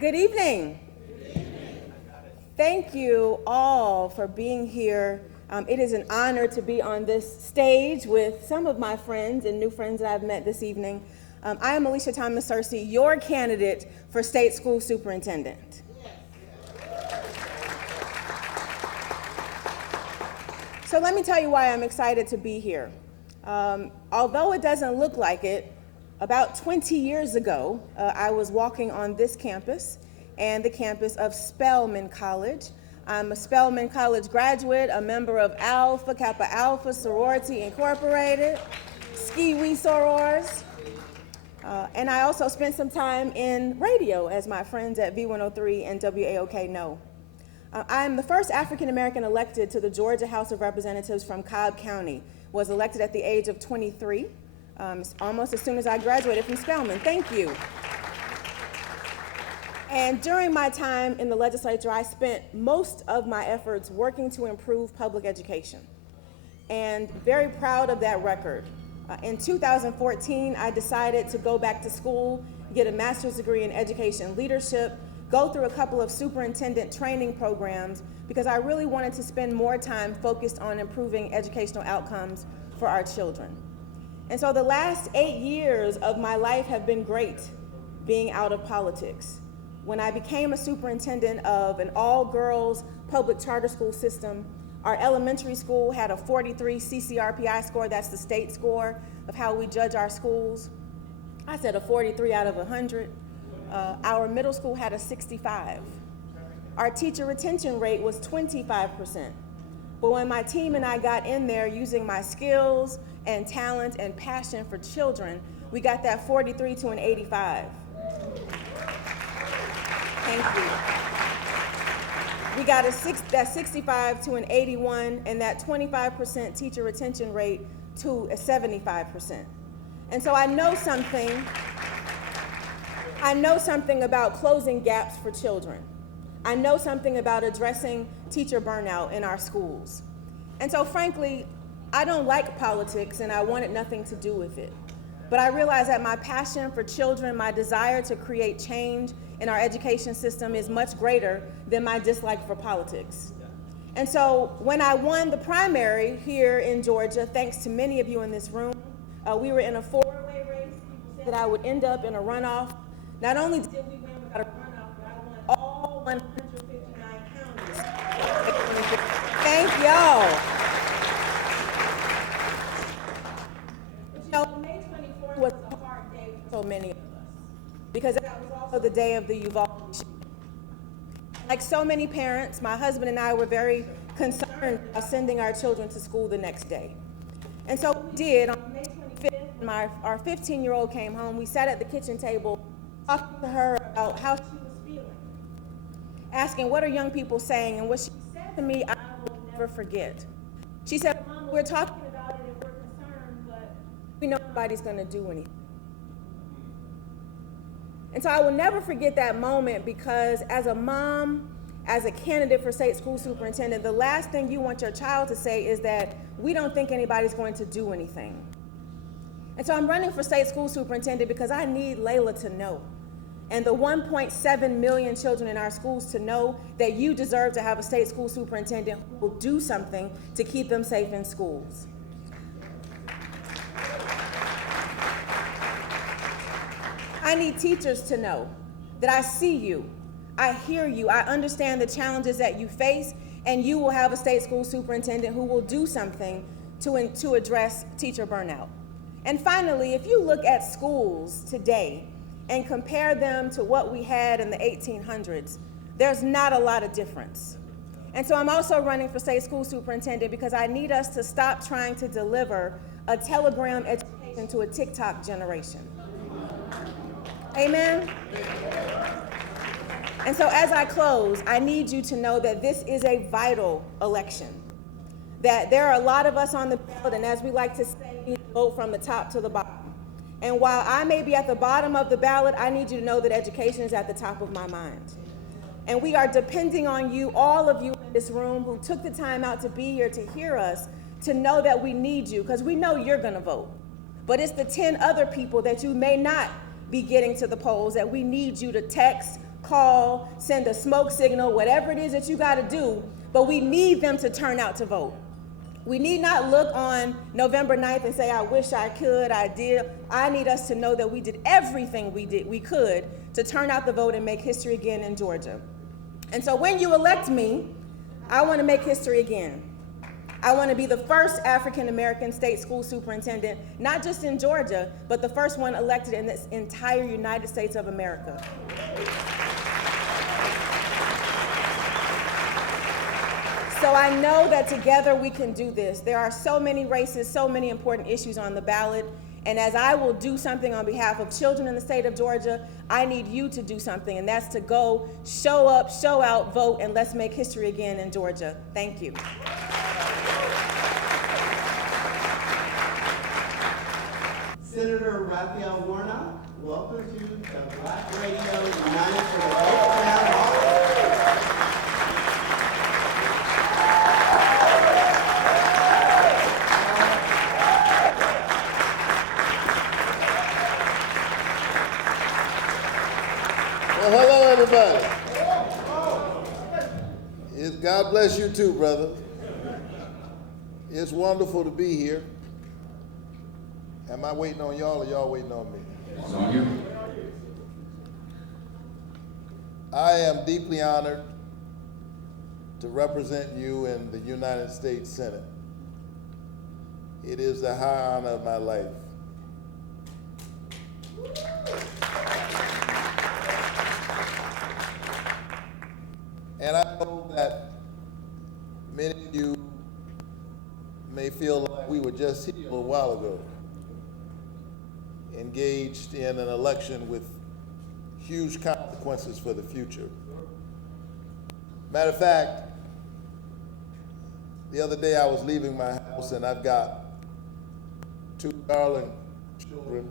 Good evening. Thank you all for being here. It is an honor to be on this stage with some of my friends and new friends that I've met this evening. I am Alicia Thomas Searcy, your candidate for state school superintendent. So let me tell you why I'm excited to be here. Although it doesn't look like it, about 20 years ago, I was walking on this campus and the campus of Spelman College. I'm a Spelman College graduate, a member of Alpha Kappa Alpha Sorority Incorporated, Ski Wee Sorors, and I also spent some time in radio, as my friends at V103 and WAOK know. I'm the first African American elected to the Georgia House of Representatives from Cobb County. Was elected at the age of 23. Almost as soon as I graduated from Spelman. Thank you. And during my time in the legislature, I spent most of my efforts working to improve public education. And very proud of that record. In 2014, I decided to go back to school, get a master's degree in education leadership, go through a couple of superintendent training programs, because I really wanted to spend more time focused on improving educational outcomes for our children. And so the last 8 years of my life have been great being out of politics. When I became a superintendent of an all-girls public charter school system, our elementary school had a 43 CCRPI score. That's the state score of how we judge our schools. I said a 43 out of 100. Our middle school had a 65. Our teacher retention rate was 25%. But when my team and I got in there using my skills and talent and passion for children, we got that 43 to an 85. Thank you. We got that 65 to an 81 and that 25% teacher retention rate to a 75%. And so I know something about closing gaps for children. I know something about addressing teacher burnout in our schools. And so frankly, I don't like politics and I wanted nothing to do with it. But I realized that my passion for children, my desire to create change in our education system is much greater than my dislike for politics. And so when I won the primary here in Georgia, thanks to many of you in this room, we were in a four-way race. People said that I would end up in a runoff. Not only did we win without a runoff, but I won all 159 counties. Thank y'all. But you know, May 24th was a hard day for so many of us, because that was also the day of the Uvalde shooting. Like so many parents, my husband and I were very concerned about sending our children to school the next day. And so we did. On May 25th, our 15-year-old came home. We sat at the kitchen table talking to her about how she was feeling, asking what are young people saying, and what she said to me, I will never forget. She said, Mom, we're talking about it and we're concerned, but we know nobody's going to do anything. And so I will never forget that moment, because as a mom, as a candidate for state school superintendent, the last thing you want your child to say is that we don't think anybody's going to do anything. And so I'm running for state school superintendent because I need Layla to know, and the 1.7 million children in our schools to know, that you deserve to have a state school superintendent who will do something to keep them safe in schools. I need teachers to know that I see you, I hear you, I understand the challenges that you face, and you will have a state school superintendent who will do something to address teacher burnout. And finally, if you look at schools today and compare them to what we had in the 1800s, there's not a lot of difference. And so I'm also running for state school superintendent because I need us to stop trying to deliver a telegram education to a TikTok generation. Amen? And so as I close, I need you to know that this is a vital election. That there are a lot of us on the ballot, and as we like to say, we vote from the top to the bottom. And while I may be at the bottom of the ballot, I need you to know that education is at the top of my mind. And we are depending on you, all of you in this room who took the time out to be here to hear us, to know that we need you, because we know you're going to vote. But it's the 10 other people that you may not be getting to the polls that we need you to text, call, send a smoke signal, whatever it is that you got to do, but we need them to turn out to vote. We need not look on November 9th and say, I wish I could, I did. I need us to know that we did everything we could to turn out the vote and make history again in Georgia. And so when you elect me, I want to make history again. I want to be the first African-American state school superintendent, not just in Georgia, but the first one elected in this entire United States of America. So I know that together we can do this. There are so many races, so many important issues on the ballot. And as I will do something on behalf of children in the state of Georgia, I need you to do something, and that's to go, show up, show out, vote, and let's make history again in Georgia. Thank you. Senator Raphael Warnock, welcome to the Black Radio United for the Vote Town Hall. Well, hello, everybody. God bless you too, brother. It's wonderful to be here. Am I waiting on y'all or y'all waiting on me? It's on you. I am deeply honored to represent you in the United States Senate. It is the high honor of my life. And I know that many of you may feel like we were just here a little while ago, engaged in an election with huge consequences for the future. Matter of fact, the other day I was leaving my house and I've got two darling children.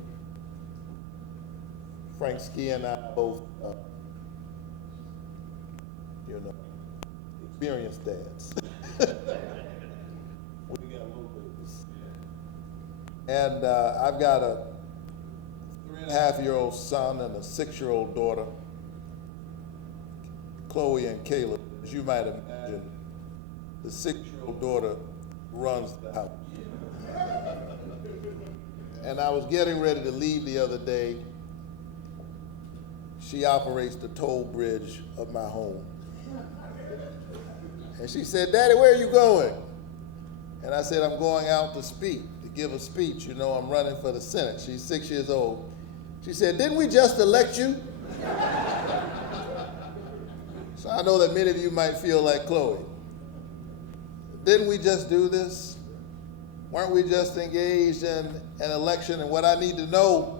Frank Ski and I both, experienced dads. We got a little bit of this. And I've got a 3.5-year-old son and a 6-year-old daughter, Chloe and Caleb. As you might imagine, the 6-year-old daughter runs the house. And I was getting ready to leave the other day. She operates the toll bridge of my home. And she said, "Daddy, where are you going?" And I said, "I'm going out to speak, to give a speech. You know, I'm running for the Senate." She's 6 years old. She said, "Didn't we just elect you?" So I know that many of you might feel like Chloe. Didn't we just do this? Weren't we just engaged in an election? And what I need to know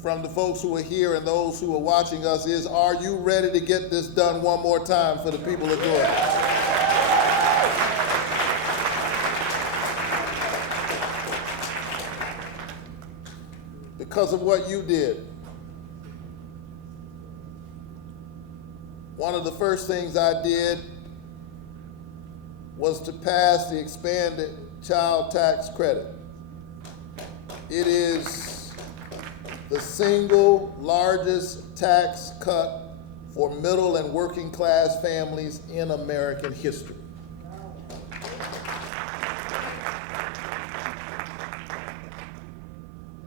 from the folks who are here and those who are watching us is, are you ready to get this done one more time for the people of Georgia? Because of what you did. One of the first things I did was to pass the expanded child tax credit. It is the single largest tax cut for middle and working class families in American history.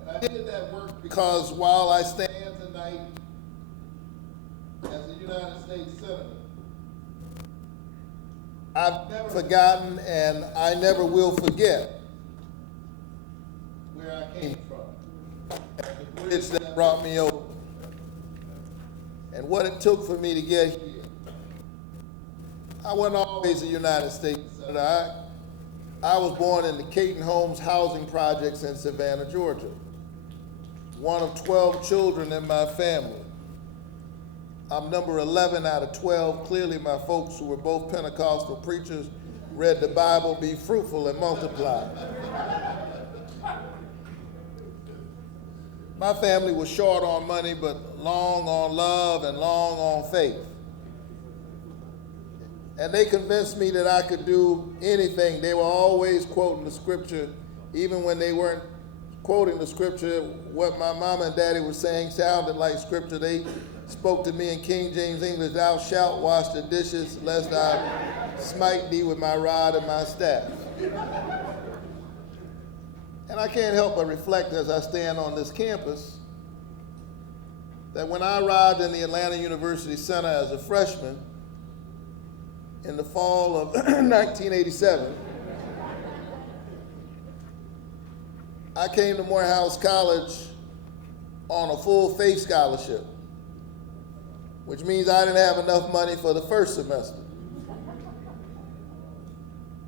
And I did that work because while I stand tonight as a United States Senator, I've never forgotten and I never will forget where I came from. The bridge that brought me over, and what it took for me to get here. I wasn't always a United States Senator. I was born in the Caton Homes housing projects in Savannah, Georgia. One of 12 children in my family. I'm number 11 out of 12. Clearly my folks, who were both Pentecostal preachers, read the Bible, be fruitful and multiply. My family was short on money, but long on love and long on faith. And they convinced me that I could do anything. They were always quoting the scripture, even when they weren't quoting the scripture. What my mama and daddy were saying sounded like scripture. They spoke to me in King James English, "Thou shalt wash the dishes, lest I smite thee with my rod and my staff." And I can't help but reflect as I stand on this campus that when I arrived in the Atlanta University Center as a freshman in the fall of 1987, I came to Morehouse College on a full faith scholarship, which means I didn't have enough money for the first semester.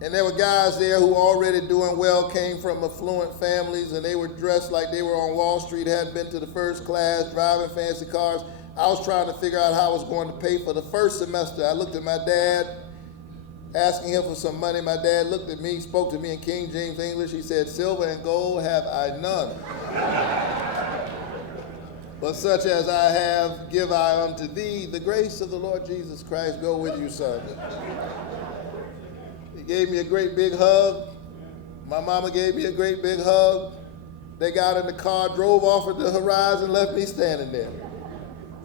And there were guys there who already doing well, came from affluent families, and they were dressed like they were on Wall Street, hadn't been to the first class, driving fancy cars. I was trying to figure out how I was going to pay for the first semester. I looked at my dad, asking him for some money. My dad looked at me, spoke to me in King James English. He said, "Silver and gold have I none, but such as I have give I unto thee. The grace of the Lord Jesus Christ go with you, son." He gave me a great big hug. My mama gave me a great big hug. They got in the car, drove off at the horizon, left me standing there.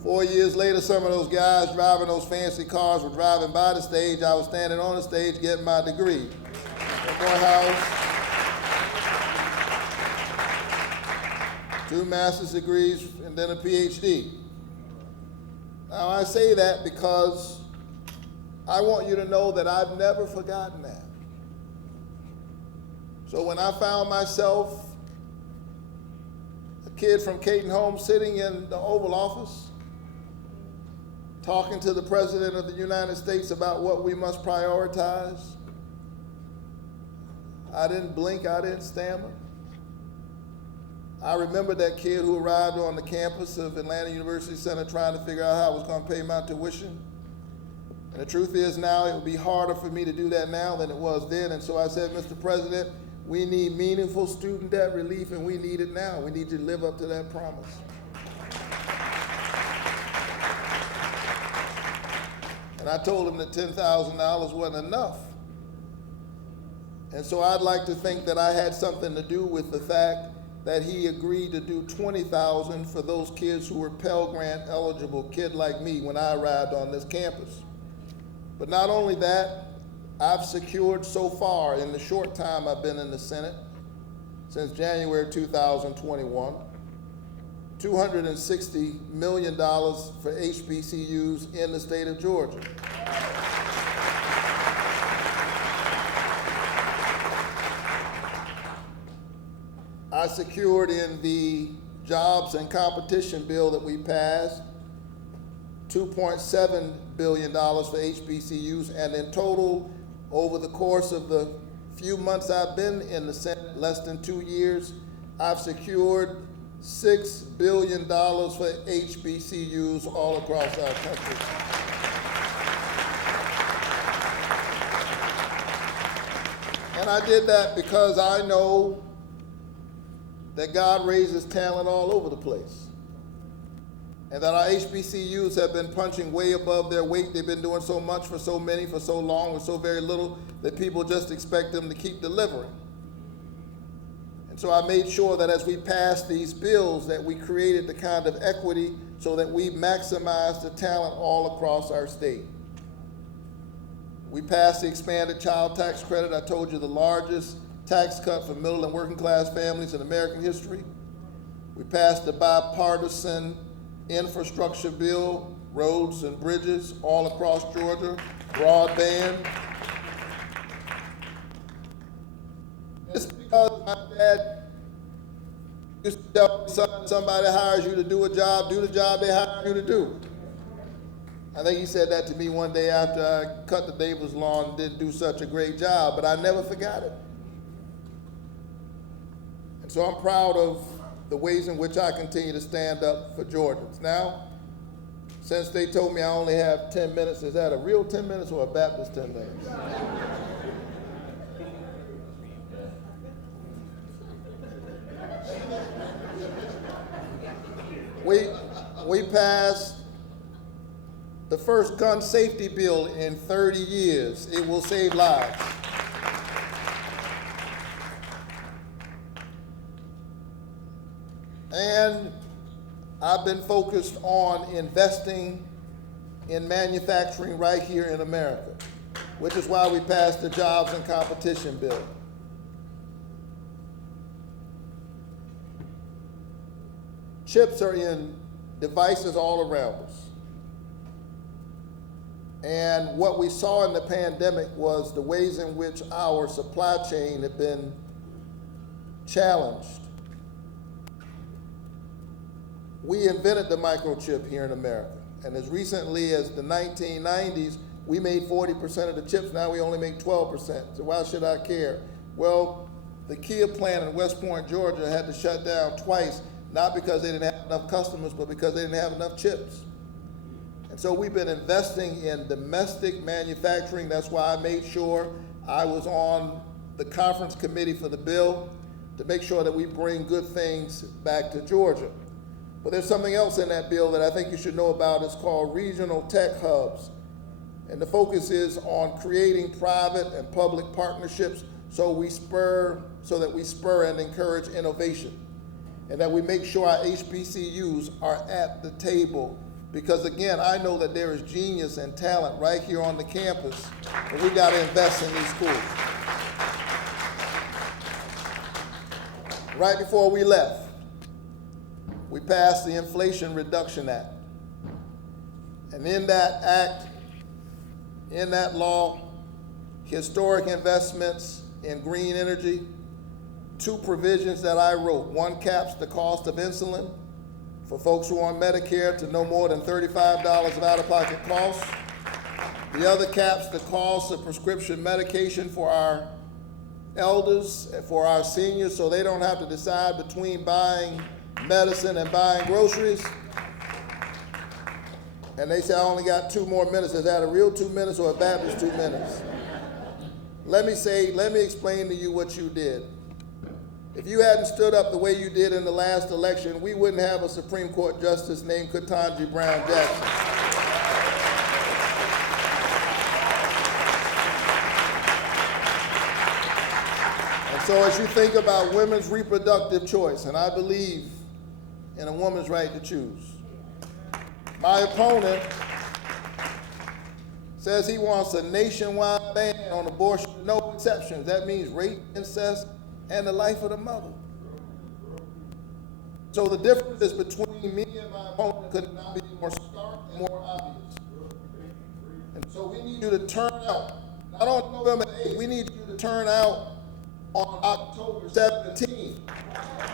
4 years later, some of those guys driving those fancy cars were driving by the stage. I was standing on the stage getting my degree at Morehouse. 2 master's degrees and then a PhD. Now I say that because I want you to know that I've never forgotten that. So when I found myself, a kid from Caton Home, sitting in the Oval Office, talking to the President of the United States about what we must prioritize, I didn't blink, I didn't stammer. I remember that kid who arrived on the campus of Atlanta University Center trying to figure out how I was going to pay my tuition. And the truth is now it would be harder for me to do that now than it was then. And so I said, "Mr. President, we need meaningful student debt relief, and we need it now. We need you to live up to that promise." And I told him that $10,000 wasn't enough. And so I'd like to think that I had something to do with the fact that he agreed to do $20,000 for those kids who were Pell Grant eligible, kid like me, when I arrived on this campus. But not only that, I've secured so far in the short time I've been in the Senate, since January 2021, $260 million for HBCUs in the state of Georgia. I secured in the Jobs and Competition bill that we passed $2.7 billion for HBCUs, and in total, over the course of the few months I've been in the Senate, less than 2 years, I've secured $6 billion for HBCUs all across our country. And I did that because I know that God raises talent all over the place, and that our HBCUs have been punching way above their weight. They've been doing so much for so many, for so long, with so very little, that people just expect them to keep delivering. And so I made sure that as we passed these bills, that we created the kind of equity so that we maximize the talent all across our state. We passed the expanded child tax credit. I told you, the largest tax cut for middle and working class families in American history. We passed the bipartisan infrastructure bill, roads and bridges all across Georgia, broadband. It's because my dad used to tell me, "Son, somebody hires you to do a job, do the job they hire you to do." I think he said that to me one day after I cut the neighbor's lawn and didn't do such a great job, but I never forgot it. And so I'm proud of the ways in which I continue to stand up for Georgians. Now, since they told me I only have 10 minutes, is that a real 10 minutes or a Baptist 10 minutes? We passed the first gun safety bill in 30 years. It will save lives. And I've been focused on investing in manufacturing right here in America, which is why we passed the Jobs and Competition Bill. Chips are in devices all around us. And what we saw in the pandemic was the ways in which our supply chain had been challenged. We invented the microchip here in America. And as recently as the 1990s, we made 40% of the chips. Now we only make 12%. So why should I care? Well, the Kia plant in West Point, Georgia had to shut down twice, not because they didn't have enough customers, but because they didn't have enough chips. And so we've been investing in domestic manufacturing. That's why I made sure I was on the conference committee for the bill to make sure that we bring good things back to Georgia. But there's something else in that bill that I think you should know about. It's called regional tech hubs. And the focus is on creating private and public partnerships so that we spur and encourage innovation. And that we make sure our HBCUs are at the table. Because again, I know that there is genius and talent right here on the campus, and we got to invest in these schools. Right before we left, we passed the Inflation Reduction Act. And in that act, in that law, historic investments in green energy, 2 provisions that I wrote. One caps the cost of insulin for folks who are on Medicare to no more than $35 of out-of-pocket costs. The other caps the cost of prescription medication for our elders, for our seniors, so they don't have to decide between buying medicine and buying groceries. And they say, I only got 2 more minutes. Is that a real 2 minutes or a Baptist 2 minutes? Let me explain to you what you did. If you hadn't stood up the way you did in the last election, we wouldn't have a Supreme Court justice named Ketanji Brown Jackson. And so as you think about women's reproductive choice, and I believe in a woman's right to choose, my opponent says he wants a nationwide ban on abortion, no exceptions. That means rape, incest, and the life of the mother. So the differences between me and my opponent could not be more stark and more obvious. And so we need you to turn out, not on November 8th, we need you to turn out on October 17th.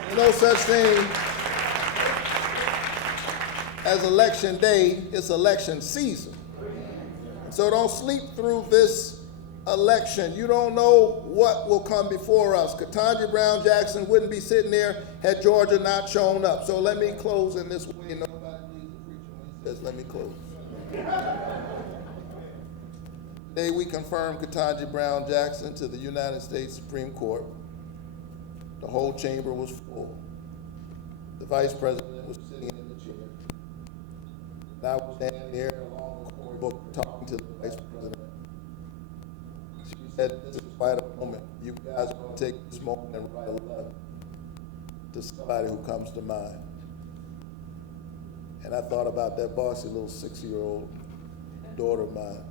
There's no such thing as election day, it's election season. So don't sleep through this election. You don't know what will come before us. Ketanji Brown Jackson wouldn't be sitting there had Georgia not shown up. So let me close in this way. Nobody needs a preacher when he says, let me close. Today we confirmed Ketanji Brown Jackson to the United States Supreme Court. The whole chamber was full. The vice president was sitting in the chair. And I was standing there along with Cory Booker talking to the vice president. She said, this is quite a moment. You guys are going to take this moment and write a letter to somebody who comes to mind. And I thought about that bossy little 6-year-old daughter of mine.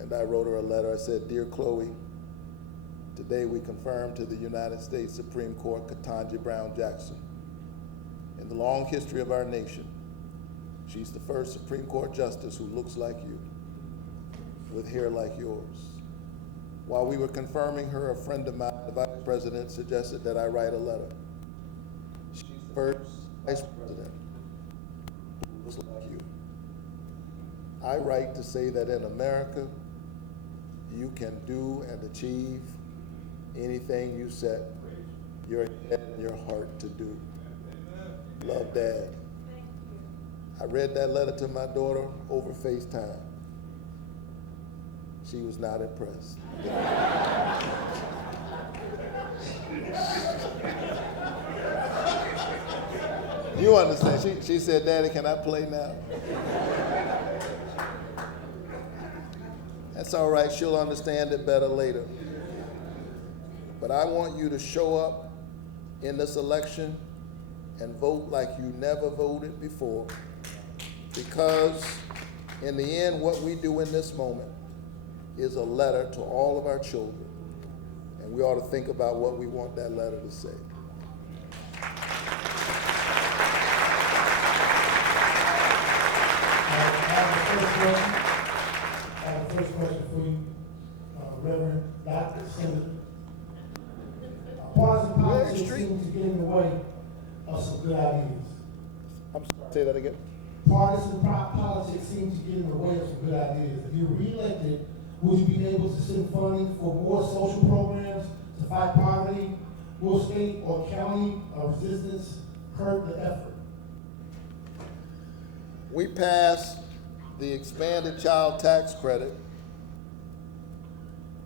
And I wrote her a letter. I said, Dear Chloe, today we confirm to the United States Supreme Court Ketanji Brown Jackson. In the long history of our nation, she's the first Supreme Court justice who looks like you, with hair like yours. While we were confirming her, a friend of mine, the vice president, suggested that I write a letter. She's the first vice president who looks like you. I write to say that in America, you can do and achieve anything you set your head and your heart to do. Love, Dad. I read that letter to my daughter over FaceTime. She was not impressed. You understand? She said, Daddy, can I play now? That's all right. She'll understand it better later. But I want you to show up in this election and vote like you never voted before, because in the end, what we do in this moment is a letter to all of our children, and we ought to think about what we want that letter to say. I have a first question for you, Reverend Dr. Senator. Partisan politics seems to get in the way of some good ideas. I'm sorry, say that again. Partisan politics seems to get in the way of some good ideas. If you're reelected, would you be able to send funding for more social programs to fight poverty? Will state or county resistance hurt the effort? We passed the expanded child tax credit,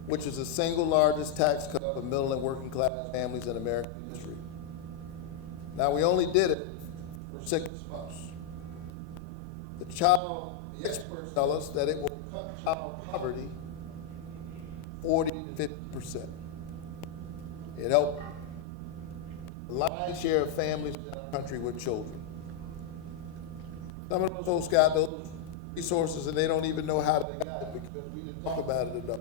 which is the single largest tax cut for middle and working class families in American history. Now, we only did it for 6 months. The experts tell us that it will cut child poverty 40 to 50%. It helped the lion's share of families in our country with children. Some of those folks got those resources and they don't even know how they got it because we didn't talk about it enough.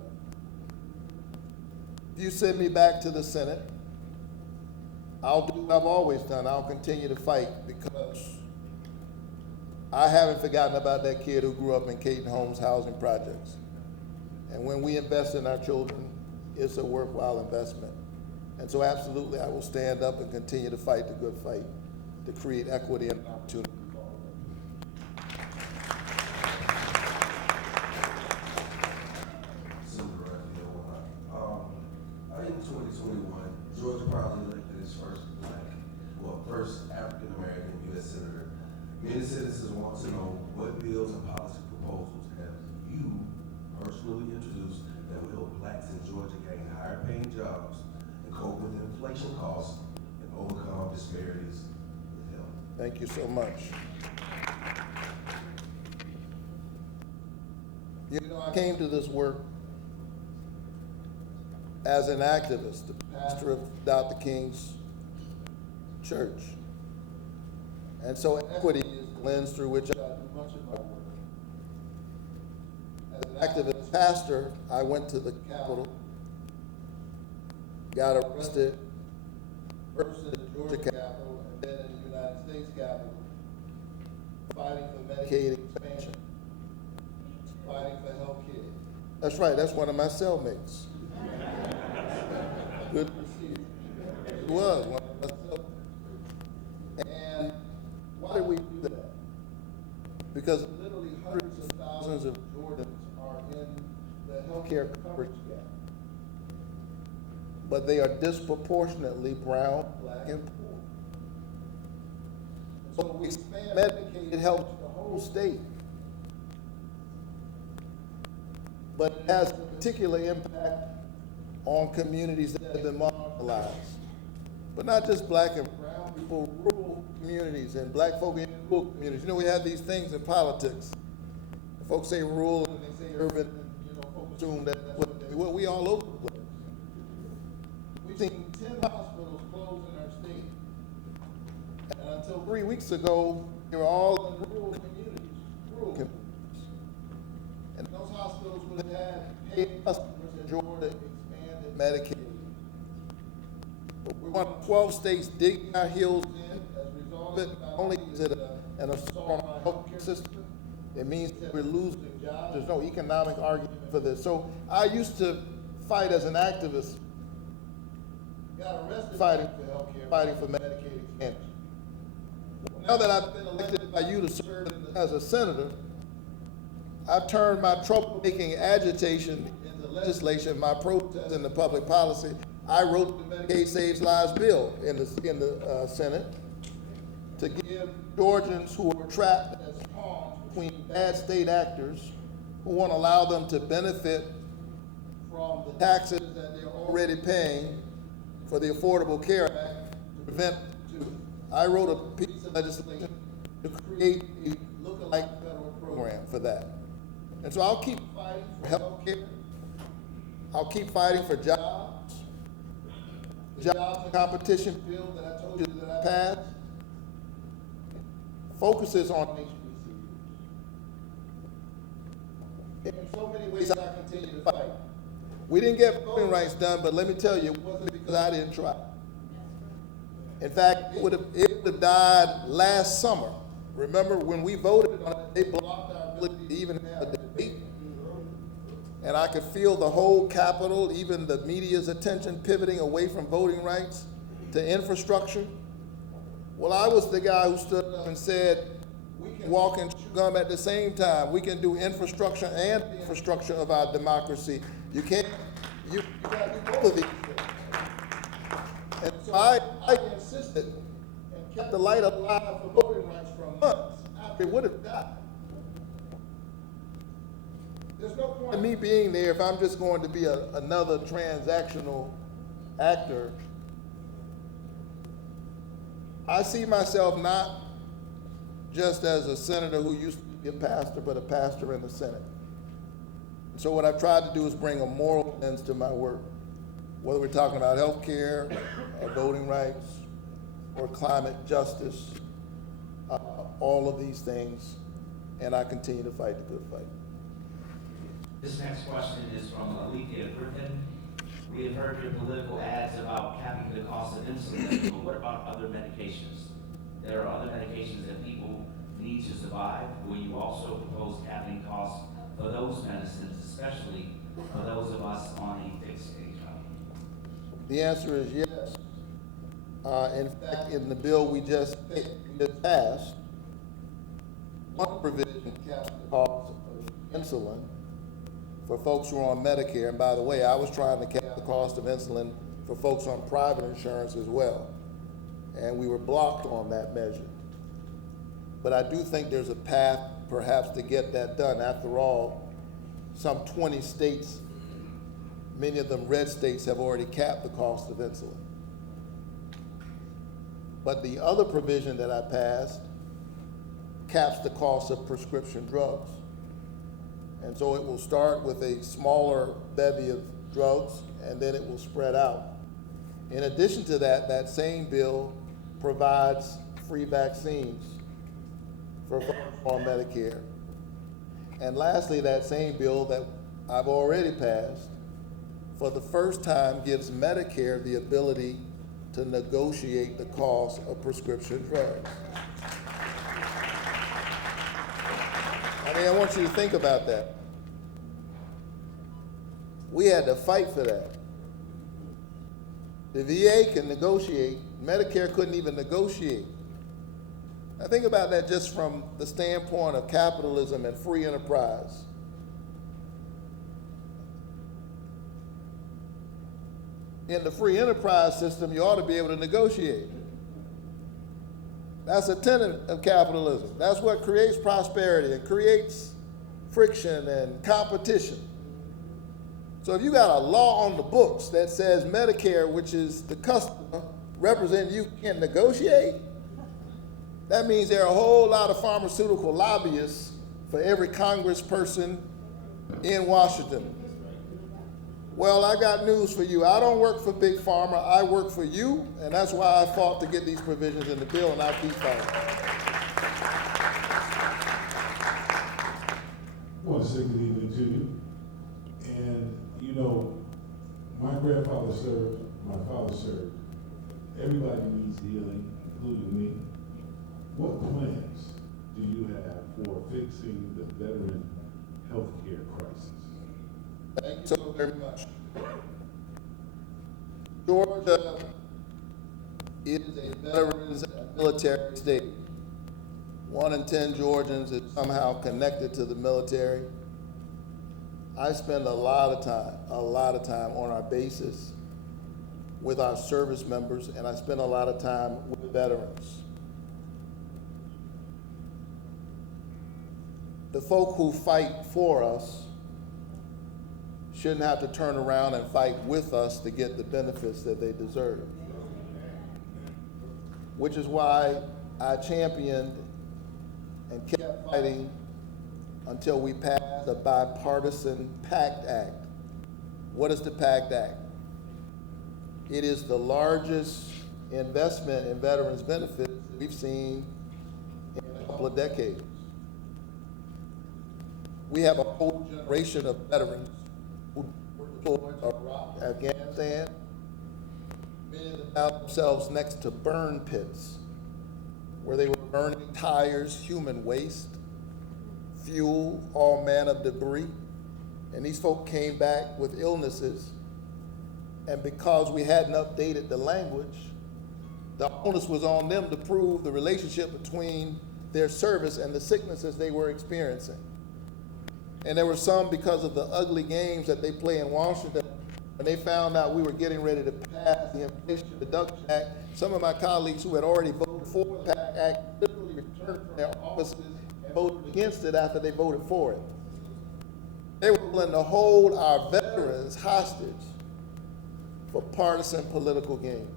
If you send me back to the Senate, I'll do what I've always done. I'll continue to fight because I haven't forgotten about that kid who grew up in Caton Homes housing projects. And when we invest in our children, it's a worthwhile investment. And so absolutely, I will stand up and continue to fight the good fight to create equity and opportunity. In 2021, Georgia proudly elected its first African-American U.S. Senator. Many citizens want to know what bills and policy proposals have you personally introduced that will help blacks in Georgia gain higher paying jobs and cope with inflation costs and overcome disparities with health. Thank you so much. You know, I came to this work as an activist, the pastor of Dr. King's church. And so equity is the lens through which I do much of my work. As an activist pastor, I went to the Capitol, got arrested, first in the Georgia Capitol and then in the United States Capitol, fighting for Medicaid expansion, fighting for health care. That's right, that's one of my cellmates. Good to see you. It was one of myself. And why did we do that? Because literally hundreds of thousands of Jordans are in the healthcare coverage gap. But they are disproportionately brown, black, and poor. So when we expand Medicaid, it helps the whole state. But it has a particular impact on communities that have been marginalized. But not just black and brown people, rural communities and black folk in rural communities. You know, we have these things in politics. And folks say rural and they say urban, and, you know, folks assume that's what we all over the place. We've seen 10 hospitals close in our state. And until 3 weeks ago, they were all in rural communities. And those hospitals would have had paid customers in Georgia expanded Medicaid. But we want 12 states digging our heels in as a result of it. Not only is it an assault on our healthcare system, it means that we're losing jobs. There's no economic argument for this. So I used to fight as an activist, got arrested fighting for healthcare, fighting for Medicaid expansion. Now that I've been elected by you to serve as a senator, I've turned my troublemaking agitation into legislation, my protest into public policy. I wrote the Medicaid Saves Lives bill in the Senate to give Georgians who are trapped as pawns between bad state actors who want to allow them to benefit from the taxes that they're already paying for the Affordable Care Act to prevent it. I wrote a piece of legislation to create a lookalike federal program for that. And so I'll keep fighting for health care. I'll keep fighting for jobs. The jobs and competition bill that I told you that I passed focuses on HBCUs. In so many ways, I continue to fight. We didn't get voting rights done, but let me tell you, it wasn't because I didn't try. In fact, it would have died last summer. Remember when we voted on it, they blocked our ability to even have a debate. And I could feel the whole Capitol, even the media's attention pivoting away from voting rights to infrastructure. Well, I was the guy who stood up and said, we can walk and chew gum at the same time. We can do infrastructure and infrastructure of our democracy. You can't, you gotta do both of these things. And so I insisted and kept the light alive for voting rights for months after it would have died. There's no point in me being there if I'm just going to be another transactional actor. I see myself not just as a senator who used to be a pastor, but a pastor in the Senate. And so what I've tried to do is bring a moral lens to my work, whether we're talking about health care, or voting rights, or climate justice, all of these things, and I continue to fight the good fight. This next question is from Alethea Griffin. We have heard your political ads about capping the cost of insulin, but what about other medications? There are other medications that people need to survive. Will you also propose capping costs for those medicines, especially for those of us on a fixed income? The answer is yes. In fact, in the bill we just passed, one provision caps the cost of insulin for folks who are on Medicare. And by the way, I was trying to cap the cost of insulin for folks on private insurance as well. And we were blocked on that measure. But I do think there's a path perhaps to get that done. After all, some 20 states, many of them red states, have already capped the cost of insulin. But the other provision that I passed caps the cost of prescription drugs. And so it will start with a smaller bevy of drugs, and then it will spread out. In addition to that, that same bill provides free vaccines for folks on Medicare. And lastly, that same bill that I've already passed, for the first time, gives Medicare the ability to negotiate the cost of prescription drugs. I mean, I want you to think about that. We had to fight for that. The VA can negotiate, Medicare couldn't even negotiate. Now think about that just from the standpoint of capitalism and free enterprise. In the free enterprise system, you ought to be able to negotiate. That's a tenet of capitalism. That's what creates prosperity and creates friction and competition. So if you got a law on the books that says Medicare, which is the customer, representing you, can't negotiate, that means there are a whole lot of pharmaceutical lobbyists for every congressperson in Washington. Well, I got news for you. I don't work for Big Pharma. I work for you, and that's why I fought to get these provisions in the bill, and I'll keep fighting. I want to say good evening to you. And, you know, my grandfather served, my father served. Everybody needs healing, including me. What plans do you have for fixing the veteran health care crisis? Thank you so very much. Georgia is a veterans and military state. 1 in 10 Georgians is somehow connected to the military. I spend a lot of time on our bases with our service members, and I spend a lot of time with veterans. The folk who fight for us shouldn't have to turn around and fight with us to get the benefits that they deserve. Which is why I championed and kept fighting until we passed the Bipartisan PACT Act. What is the PACT Act? It is the largest investment in veterans benefits we've seen in a couple of decades. We have a whole generation of veterans who were deployed to Iraq, Afghanistan. Many of them found themselves next to burn pits where they were burning tires, human waste, fuel, all manner of debris. And these folk came back with illnesses. And because we hadn't updated the language, the onus was on them to prove the relationship between their service and the sicknesses they were experiencing. And there were some, because of the ugly games that they play in Washington, when they found out we were getting ready to pass the Inflation Reduction Act, some of my colleagues who had already voted for the PACT Act literally returned from their offices and voted against it after they voted for it. They were willing to hold our veterans hostage for partisan political games.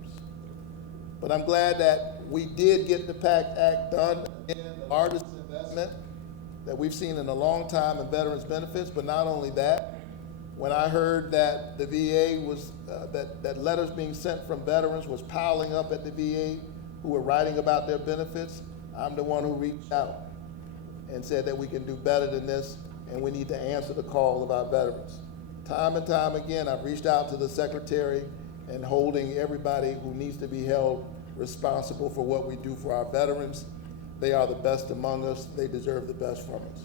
But I'm glad that we did get the PACT Act done, in the largest investment that we've seen in a long time in veterans benefits. But not only that, when I heard that the VA was, that letters being sent from veterans was piling up at the VA who were writing about their benefits, I'm the one who reached out and said that we can do better than this and we need to answer the call of our veterans. Time and time again, I've reached out to the Secretary and holding everybody who needs to be held responsible for what we do for our veterans. They are the best among us. They deserve the best from us.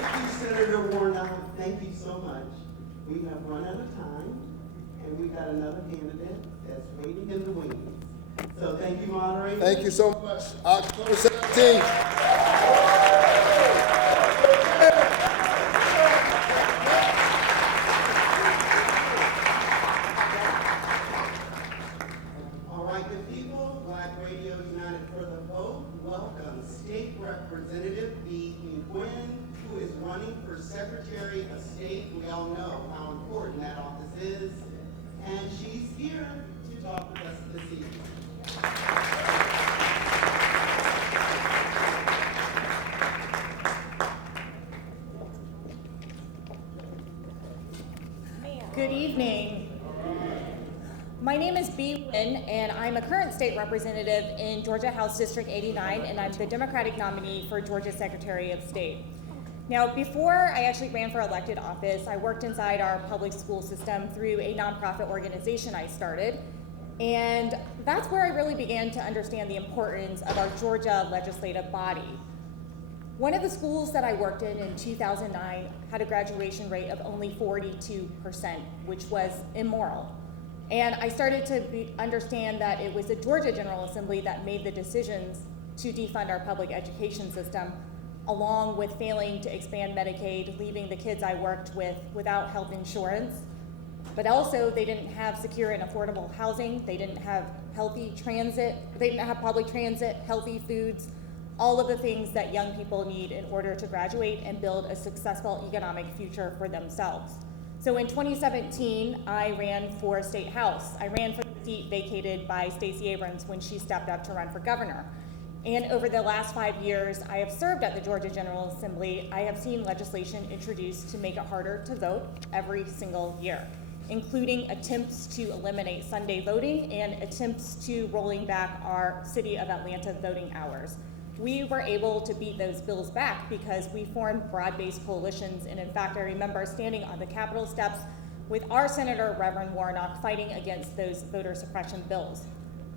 Thank you, Senator Warnock. Thank you so much. We have run out of time, and we've got another candidate that's waiting in the wings. So thank you, moderator. Thank you so much. October 17th. All right, the people, Black Radio United for the Vote, welcome State Representative Bee Nguyen, who is running for Secretary of State. We all know how important that office is, and she's here to talk with us this evening. Good evening. My name is Bee Nguyen, and I'm a current state representative in Georgia House District 89, and I'm the Democratic nominee for Georgia Secretary of State. Now, before I actually ran for elected office, I worked inside our public school system through a nonprofit organization I started, and that's where I really began to understand the importance of our Georgia legislative body. One of the schools that I worked in 2009 had a graduation rate of only 42%, which was immoral. And I started to understand that it was the Georgia General Assembly that made the decisions to defund our public education system, along with failing to expand Medicaid, leaving the kids I worked with without health insurance. But also, they didn't have secure and affordable housing, they didn't have healthy transit, they didn't have public transit, healthy foods, all of the things that young people need in order to graduate and build a successful economic future for themselves. So in 2017, I ran for State House. I ran for the seat vacated by Stacey Abrams when she stepped up to run for governor. And over the last 5 years, I have served at the Georgia General Assembly. I have seen legislation introduced to make it harder to vote every single year, including attempts to eliminate Sunday voting and attempts to rolling back our City of Atlanta voting hours. We were able to beat those bills back because we formed broad-based coalitions, and in fact, I remember standing on the Capitol steps with our Senator Reverend Warnock fighting against those voter suppression bills.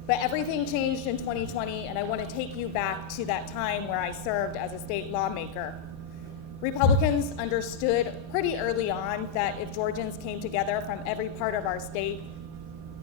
But everything changed in 2020, and I want to take you back to that time where I served as a state lawmaker. Republicans understood pretty early on that if Georgians came together from every part of our state,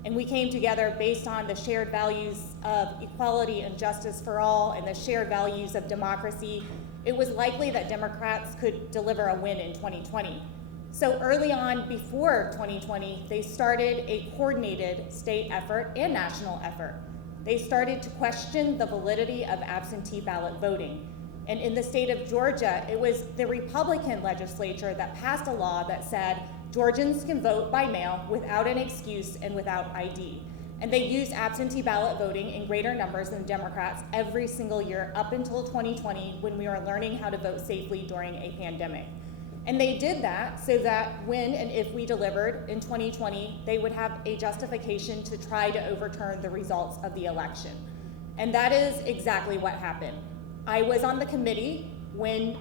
and we came together based on the shared values of equality and justice for all and the shared values of democracy, it was likely that Democrats could deliver a win in 2020. So early on, before 2020, they started a coordinated state effort and national effort. They started to question the validity of absentee ballot voting. And in the state of Georgia, it was the Republican legislature that passed a law that said Georgians can vote by mail without an excuse and without ID. And they used absentee ballot voting in greater numbers than Democrats every single year up until 2020, when we were learning how to vote safely during a pandemic. And they did that so that when and if we delivered in 2020, they would have a justification to try to overturn the results of the election. And that is exactly what happened. I was on the committee when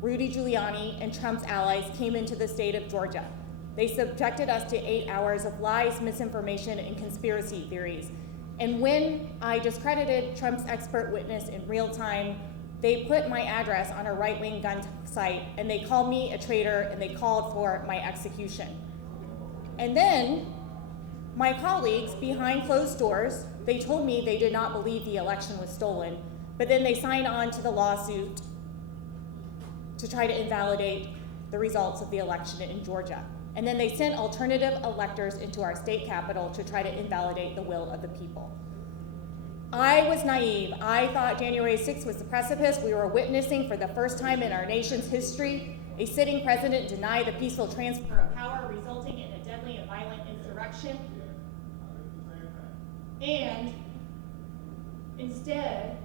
Rudy Giuliani and Trump's allies came into the state of Georgia. They subjected us to 8 hours of lies, misinformation, and conspiracy theories. And when I discredited Trump's expert witness in real time, they put my address on a right-wing gun site, and they called me a traitor, and they called for my execution. And then my colleagues behind closed doors, they told me they did not believe the election was stolen, but then they signed on to the lawsuit to try to invalidate the results of the election in Georgia. And then they sent alternative electors into our state capitol to try to invalidate the will of the people. I was naive. I thought January 6th was the precipice. We were witnessing for the first time in our nation's history a sitting president deny the peaceful transfer of power, resulting in a deadly and violent insurrection. And instead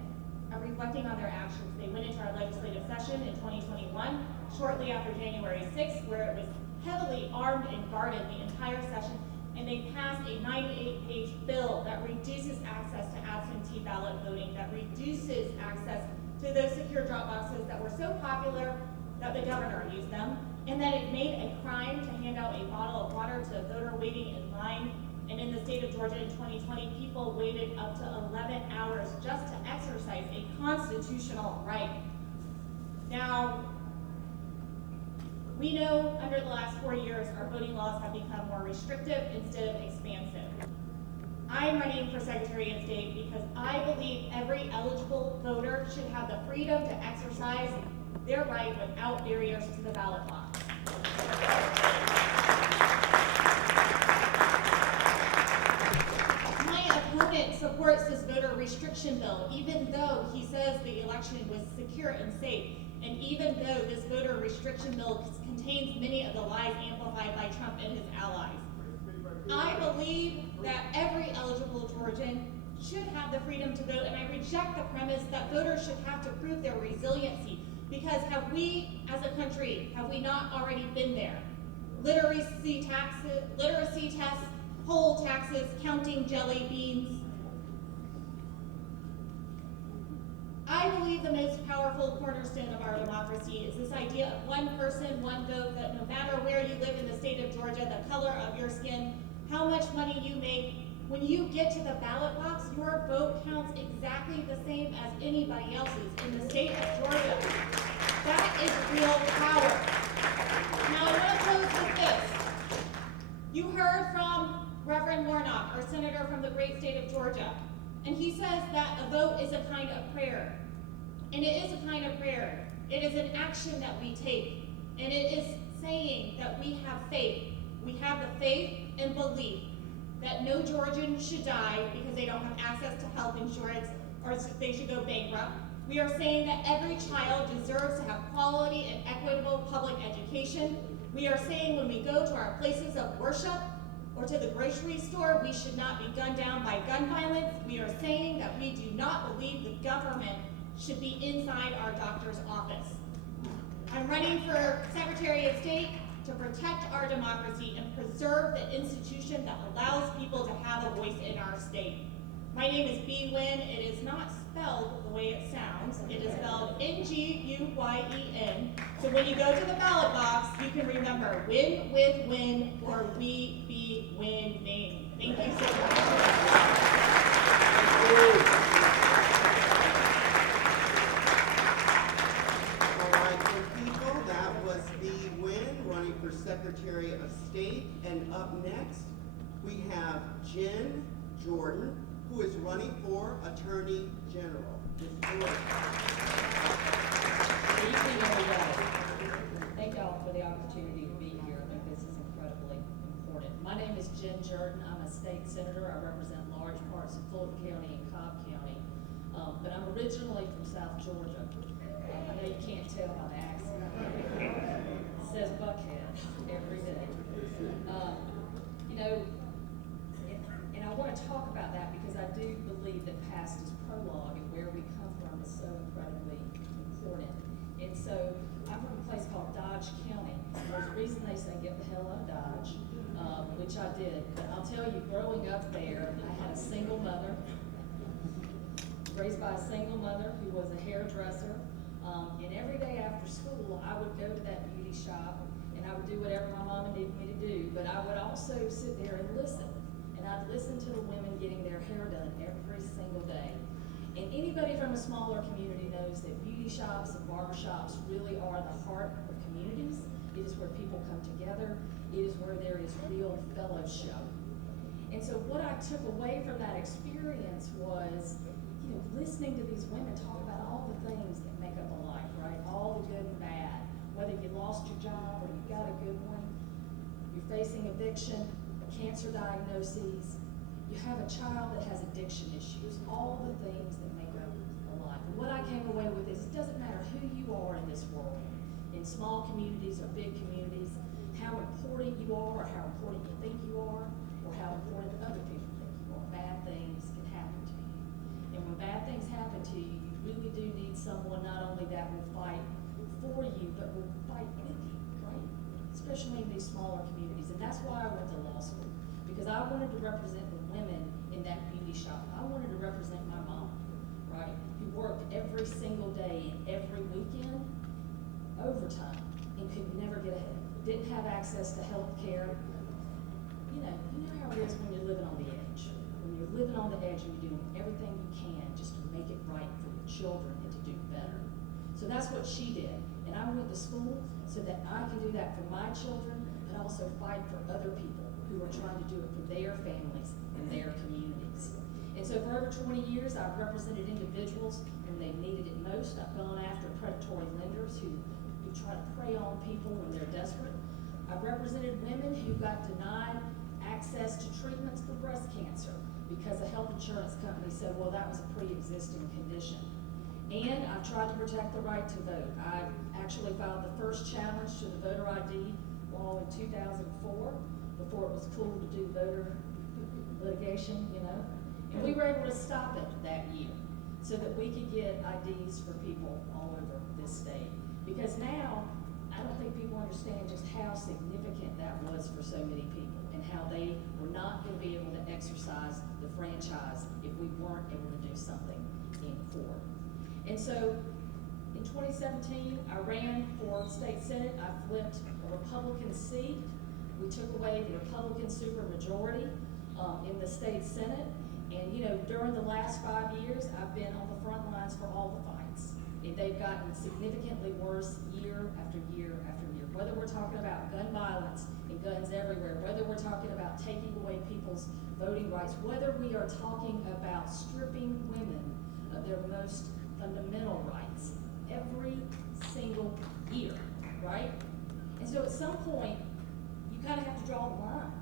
of reflecting on their actions, they went into our legislative session in 2021, shortly after January 6th, where it was heavily armed and guarded the entire session, and they passed a 98-page bill that reduces access to absentee ballot voting, that reduces access to those secure drop boxes that were so popular that the governor used them, and that it made a crime to hand out a bottle of water to a voter waiting in line. And in the state of Georgia in 2020, people waited up to 11 hours just to exercise a constitutional right. Now, we know under the last 4 years, our voting laws have become more restrictive instead of expansive. I'm running for Secretary of State because I believe every eligible voter should have the freedom to exercise their right without barriers to the ballot box. My opponent supports this voter restriction bill, even though he says the election was secure and safe. And even though this voter restriction bill contains many of the lies amplified by Trump and his allies, I believe that every eligible Georgian should have the freedom to vote, and I reject the premise that voters should have to prove their resiliency, because have we, as a country, have we not already been there? Literacy tests, poll taxes, counting jelly beans. I believe the most powerful cornerstone of our democracy is this idea of one person, one vote, that no matter where you live in the state of Georgia, the color of your skin, how much money you make, when you get to the ballot box, your vote counts exactly the same as anybody else's in the state of Georgia. That is real power. Now I want to close with this. You heard from Reverend Warnock, our senator from the great state of Georgia, and he says that a vote is a kind of prayer. And it is a kind of prayer. It is an action that we take. And it is saying that we have faith. We have the faith and belief that no Georgian should die because they don't have access to health insurance or they should go bankrupt. We are saying that every child deserves to have quality and equitable public education. We are saying when we go to our places of worship or to the grocery store, we should not be gunned down by gun violence. We are saying that we do not believe the government should be inside our doctor's office. I'm running for Secretary of State to protect our democracy and preserve the institution that allows people to have a voice in our state. My name is Bee Nguyen. It is not spelled the way it sounds. It is spelled Nguyen. So when you go to the ballot box, you can remember win with win or we be winning. Thank you so much. For Secretary of State. And up next, we have Jen Jordan, who is running for Attorney General. Ms. Jordan. Good evening, everybody. Thank y'all for the opportunity to be here. I think this is incredibly important. My name is Jen Jordan. I'm a state senator. I represent large parts of Fulton County and Cobb County. But I'm originally from South Georgia. I know you can't tell by the accent. It says Buckhead every day. You know, and I want to talk about that because I do believe that past is prologue and where we come from is so incredibly important. And so I'm from a place called Dodge County. There's a reason they say get the hell out of Dodge, which I did. But I'll tell you, growing up there, I had a single mother, raised by a single mother who was a hairdresser. And every day after school, I would go to that beauty shop and I would do whatever my mama needed me to do. But I would also sit there and listen. And I'd listen to the women getting their hair done every single day. And anybody from a smaller community knows that beauty shops and barber shops really are the heart of communities. It is where people come together. It is where there is real fellowship. And so what I took away from that experience was, you know, listening to these women talk about all the things that make up a life, right? All the good and bad. Whether you lost your job or you got a good one, you're facing eviction, cancer diagnoses, you have a child that has addiction issues, all the things that make up a life. And what I came away with is it doesn't matter who you are in this world, in small communities or big communities, how important you are or how important you think you are, or how important other people think you are. Bad things can happen to you. And when bad things happen to you, you really do need someone not only that will fight for you, but will fight with you, right? Especially in these smaller communities. And that's why I went to law school, because I wanted to represent the women in that beauty shop. I wanted to represent my mom, right? Who worked every single day and every weekend, overtime, and could never get ahead. Didn't have access to health care. You know how it is when you're living on the edge. When you're living on the edge and you're doing everything you can just to make it right for your children and to do better. So that's what she did. And I went to school so that I can do that for my children, but also fight for other people who are trying to do it for their families and their communities. And so for over 20 years, I've represented individuals when they've needed it most. I've gone after predatory lenders who try to prey on people when they're desperate. I've represented women who got denied access to treatments for breast cancer because a health insurance company said, well, that was a pre-existing condition. And I've tried to protect the right to vote. I actually filed the first challenge to the voter ID law in 2004, before it was cool to do voter litigation, you know. And we were able to stop it that year so that we could get IDs for people all over this state. Because now, I don't think people understand just how significant that was for so many people and how they were not going to be able to exercise the franchise if we weren't able to do something in court. And so, in 2017, I ran for state senate. I flipped a Republican seat. We took away the Republican supermajority in the state senate. And you know, during the last 5 years, I've been on the front lines for all the fights. And they've gotten significantly worse year after year after year. Whether we're talking about gun violence and guns everywhere, whether we're talking about taking away people's voting rights, whether we are talking about stripping women of their most fundamental rights every single year, right? And so at some point, you kind of have to draw the line.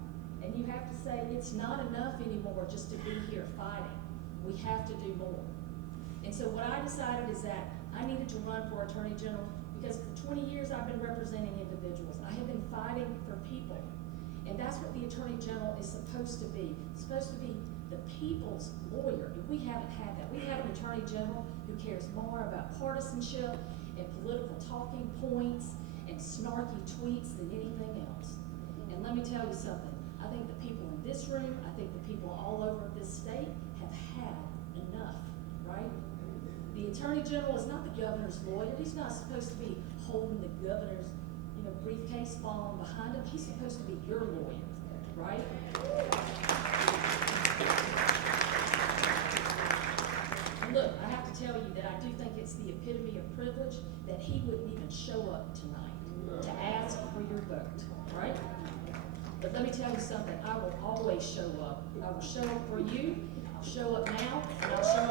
And you have to say, it's not enough anymore just to be here fighting. We have to do more. And so what I decided is that I needed to run for Attorney General because for 20 years I've been representing individuals. I have been fighting for people. And that's what the Attorney General is supposed to be. It's supposed to be the people's lawyer. And we haven't had that. We have an Attorney General who cares more about partisanship and political talking points and snarky tweets than anything else. And let me tell you something. I think the people in this room, I think the people all over this state have had enough, right? The Attorney General is not the governor's lawyer. He's not supposed to be holding the governor's, briefcase following behind him. He's supposed to be your lawyer, right? And look, I have to tell you that I do think it's the epitome of privilege that he wouldn't even show up tonight to ask for your vote, right? But let me tell you something, I will always show up. I will show up for you, I'll show up now, and I'll show